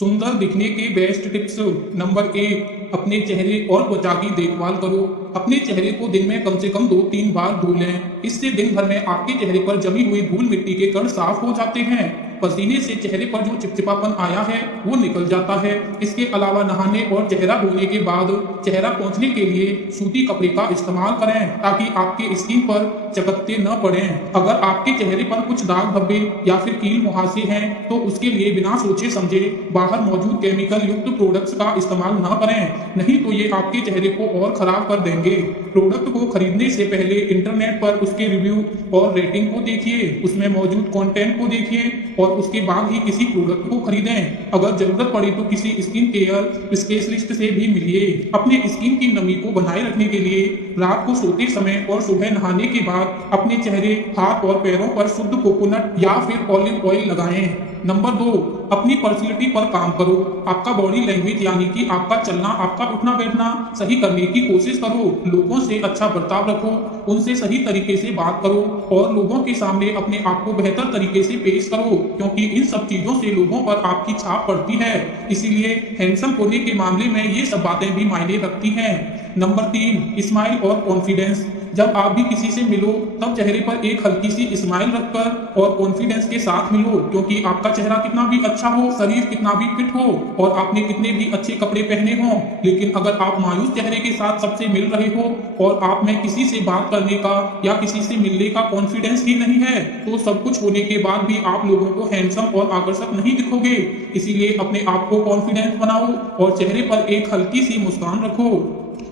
सुंदर दिखने के बेस्ट टिप्स। नंबर 1, अपने चेहरे और त्वचा की देखभाल करो। अपने चेहरे को दिन में कम से कम 2-3 बार धो लें। इससे दिन भर में आपके चेहरे पर जमी हुई धूल मिट्टी के कण साफ हो जाते हैं। पसीने से चेहरे पर जो चिपचिपापन आया है वो निकल जाता है। इसके अलावा नहाने और चेहरा धोने के बाद चेहरा पोंछने के लिए सूती कपड़े का इस्तेमाल करें ताकि आपके स्किन पर चकत्ते न पड़े। अगर आपके चेहरे पर कुछ दाग धब्बे या फिर कील मुहासे हैं तो उसके लिए बिना सोचे समझे बाहर मौजूद केमिकल युक्त प्रोडक्ट्स का इस्तेमाल न करें, नहीं तो ये आपके चेहरे को और खराब कर देंगे। प्रोडक्ट को खरीदने से पहले इंटरनेट पर उसके रिव्यू और रेटिंग को देखिए, उसमें मौजूद कंटेंट को देखिए और उसके बाद ही किसी प्रोडक्ट को खरीदें। अगर जरूरत पड़े तो किसी स्किन केयर स्पेशलिस्ट से भी मिलिए। अपने स्किन की नमी को बनाए रखने के लिए रात को सोते समय और सुबह नहाने के बाद अपने चेहरे, हाथ और पैरों पर शुद्ध कोकोनट या फिर ऑलिव ऑयल लगाएं। नंबर 2, अपनी पर्सनैलिटी पर काम करो। आपका बॉडी लैंग्वेज यानी कि आपका चलना, आपका उठना बैठना सही करने की कोशिश करो। लोगों से अच्छा बर्ताव रखो, उनसे सही तरीके से बात करो और लोगों के सामने अपने आप को बेहतर तरीके से पेश करो, क्योंकि इन सब चीजों से लोगों पर आपकी छाप पड़ती है। इसीलिए हैंडसम होने के मामले में ये सब बातें भी मायने रखती हैं। नंबर 3, स्माइल और कॉन्फिडेंस। जब आप भी किसी से मिलो तब चेहरे पर एक हल्की सी स्माइल रखकर और कॉन्फिडेंस के साथ मिलो, क्योंकि आपका चेहरा कितना भी अच्छा हो, शरीर कितना भी फिट हो और आपने कितने भी अच्छे कपड़े पहने हों, लेकिन अगर आप मायूस चेहरे के साथ सबसे मिल रहे हो और आप में किसी से बात करने का या किसी से मिलने का कॉन्फिडेंस ही नहीं है, तो सब कुछ होने के बाद भी आप लोगों को हैंडसम और आकर्षक नहीं दिखोगे। इसीलिए अपने आप को कॉन्फिडेंस बनाओ और चेहरे पर एक हल्की सी मुस्कान रखो।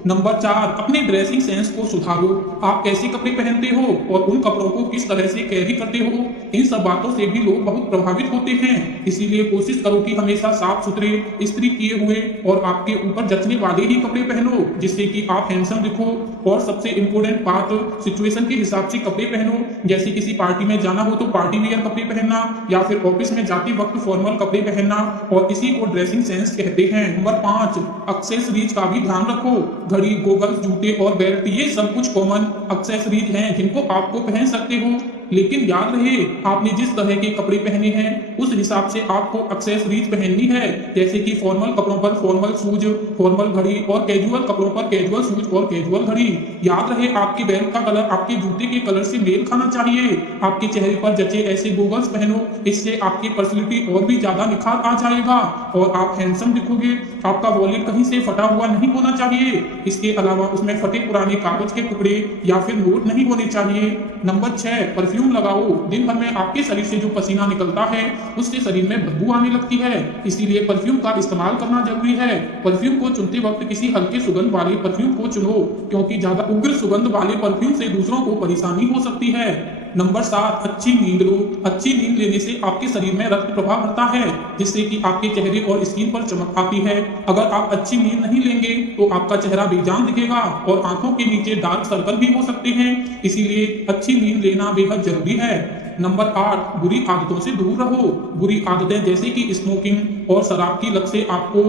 नंबर 4, अपने ड्रेसिंग सेंस को सुधारो। आप कैसे कपड़े पहनते हो और उन कपड़ों को किस तरह से कैरी करते हो, इन सब बातों से भी लोग बहुत प्रभावित होते हैं। इसीलिए कोशिश करो कि हमेशा साफ सुथरे, इस्त्री किए हुए और आपके ऊपर जचने वाले ही कपड़े पहनो, जिससे कि आप हैंडसम दिखो। और सबसे इंपॉर्टेंट बात, सिचुएशन के हिसाब से कपड़े पहनो। जैसे किसी पार्टी में जाना हो तो पार्टी वियर कपड़े पहनना या फिर ऑफिस में जाते वक्त फॉर्मल कपड़े पहनना, और इसी को ड्रेसिंग सेंस कहते हैं। नंबर 5, एक्सेसरीज का भी ध्यान रखो। घड़ी, गोगल्स, जूते और बेल्ट, ये सब कुछ कॉमन एक्सेसरीज हैं जिनको आपको पहन सकते हो, लेकिन याद रहे आपने जिस तरह के कपड़े पहने हैं उस हिसाब से आपको एक्सेसरीज पहननी है। जैसे कि फॉर्मल कपड़ों पर फॉर्मल शूज, फॉर्मल घड़ी और कैजुअल कपड़ों पर कैजुअल शूज और कैजुअल घड़ी। याद रहे आपके बेल्ट का कलर आपके जूते के कलर से मेल खाना चाहिए। आपके चेहरे पर जचे ऐसे गोगल्स पहनो, इससे आपकी पर्सनैलिटी और भी ज्यादा निखार आ जाएगा और आप हैंडसम दिखोगे। आपका वॉलेट कहीं से फटा हुआ नहीं होना चाहिए। इसके अलावा उसमें फटे पुराने कागज के टुकड़े या फिर नोट नहीं होने चाहिए। नंबर 6, परफ्यूम लगाओ। दिन भर में आपके शरीर से जो पसीना निकलता है उससे शरीर में बदबू आने लगती है, इसीलिए परफ्यूम का इस्तेमाल करना जरूरी है। परफ्यूम को चुनते वक्त किसी हल्के सुगंध वाले परफ्यूम को चुनो, क्योंकि ज्यादा उग्र सुगंध वाले परफ्यूम से दूसरों को परेशानी हो सकती है। नंबर 7, अच्छी नींद लो। अच्छी नींद लेने से आपके शरीर में रक्त प्रवाह बढ़ता है, जिससे कि आपके चेहरे और स्किन पर चमक आती है। अगर आप अच्छी नींद नहीं लेंगे तो आपका चेहरा बेजान दिखेगा और आंखों के नीचे डार्क सर्कल भी हो सकते हैं, इसीलिए अच्छी नींद लेना बेहद जरूरी है। नंबर 8, बुरी आदतों से दूर रहो। बुरी आदतें जैसे कि स्मोकिंग और शराब की लत से आपको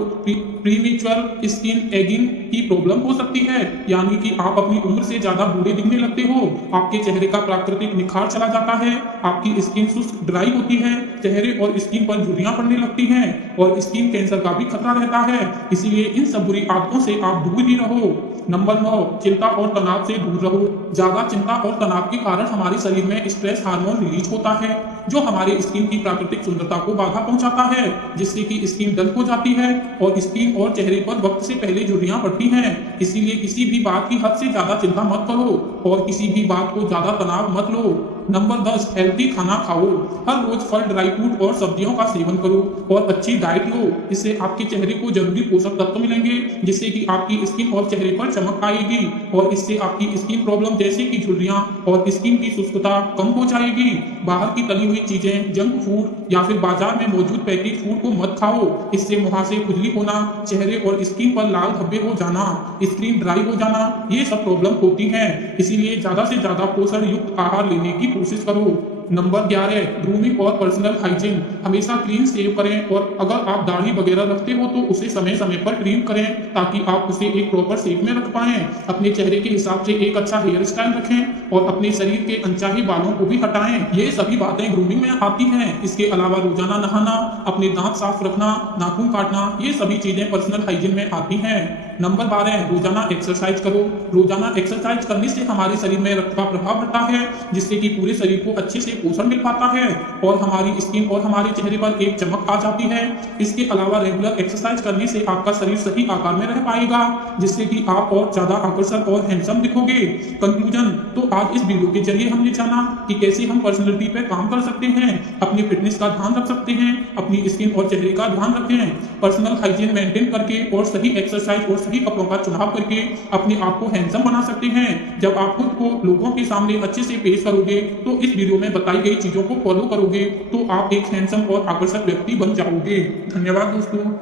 प्रीमेच्योर स्किन एगिंग की प्रॉब्लम हो सकती है, यानी कि आप अपनी उम्र से ज्यादा बूढ़े दिखने लगते हो। आपके चेहरे का प्राकृतिक निखार चला जाता है, आपकी स्किन शुष्क ड्राई होती है, चेहरे और स्किन पर झुर्रियां पड़ने लगती हैं और स्किन कैंसर का भी खतरा रहता है। इसीलिए इन सब बुरी आदतों से आप दूर ही रहो। नंबर 9, चिंता और तनाव से दूर रहो। ज्यादा चिंता और तनाव के कारण हमारे शरीर में स्ट्रेस हार्मोन रिलीज होता है, जो हमारे स्किन की प्राकृतिक सुंदरता को बाधा पहुंचाता है, जिससे कि स्किन डल हो जाती है और स्किन और चेहरे पर वक्त से पहले झुर्रियां पड़ती हैं। इसीलिए किसी भी बात की हद से ज्यादा चिंता मत करो और किसी भी बात को ज्यादा तनाव मत लो। नंबर 10, हेल्दी खाना खाओ। हर रोज फल, ड्राई फ्रूट और सब्जियों का सेवन करो और अच्छी डाइट लो। इससे आपके चेहरे को जरूरी पोषक तत्व मिलेंगे, जिससे कि आपकी स्किन और चेहरे पर चमक आएगी और इससे आपकी स्किन प्रॉब्लम जैसे कि झुर्रियां और स्किन की शुष्कता कम हो जाएगी। बाहर की तली हुई चीजें, जंक फूड या फिर बाजार में मौजूद पैकेज फूड को मत खाओ। इससे मुहासे, खुजली होना, चेहरे और स्किन पर लाल धब्बे हो जाना, स्किन ड्राई हो जाना, ये सब प्रॉब्लम होती हैं। इसीलिए ज्यादा से ज्यादा पोषण युक्त आहार लेने की कोशिश करो। नंबर 11 ग्रूमिंग और पर्सनल हाइजीन। हमेशा क्लीन शेव करें और अगर आप दाढ़ी वगैरह रखते हो तो उसे समय समय पर ट्रिम करें ताकि आप उसे एक प्रॉपर शेप में रख पाएं। अपने चेहरे के हिसाब से एक अच्छा हेयर स्टाइल रखें और अपने शरीर के अनचाही बालों को भी हटाएं। ये सभी बातें ग्रूमिंग में आती हैं। इसके अलावा रोजाना नहाना, अपने दांत साफ रखना, नाखून काटना, ये सभी चीजें पर्सनल हाइजीन में आती हैं। नंबर 12 रोजाना एक्सरसाइज करो। रोजाना एक्सरसाइज करने से हमारे शरीर में रक्त का प्रभाव बढ़ता है जिससे कि पूरे शरीर को अच्छे से पोषण मिल पाता है और हमारी स्किन और हमारे चेहरे पर एक चमक आ जाती है। इसके अलावा रेगुलर एक्सरसाइज करने से आपका शरीर सही आकार में रह पाएगा जिससे कि आप और ज्यादा आकर्षक और हैंडसम दिखोगे। कंक्लूजन, तो आज इस वीडियो के जरिए हमने जाना कि कैसे हम पर्सनैलिटी पे काम कर सकते हैं, अपनी फिटनेस का ध्यान रख सकते हैं, अपनी स्किन और चेहरे का ध्यान रखें, पर्सनल हाइजीन मेंटेन करके और सही एक्सरसाइज और सही कपड़ों का चुनाव करके अपने आप को हैंडसम बना सकते हैं। जब आप खुद को लोगों के सामने अच्छे से पेश करोगे तो इस वीडियो में बताई गई चीजों को फॉलो करोगे तो आप एक हैंडसम और आकर्षक व्यक्ति बन जाओगे। धन्यवाद दोस्तों।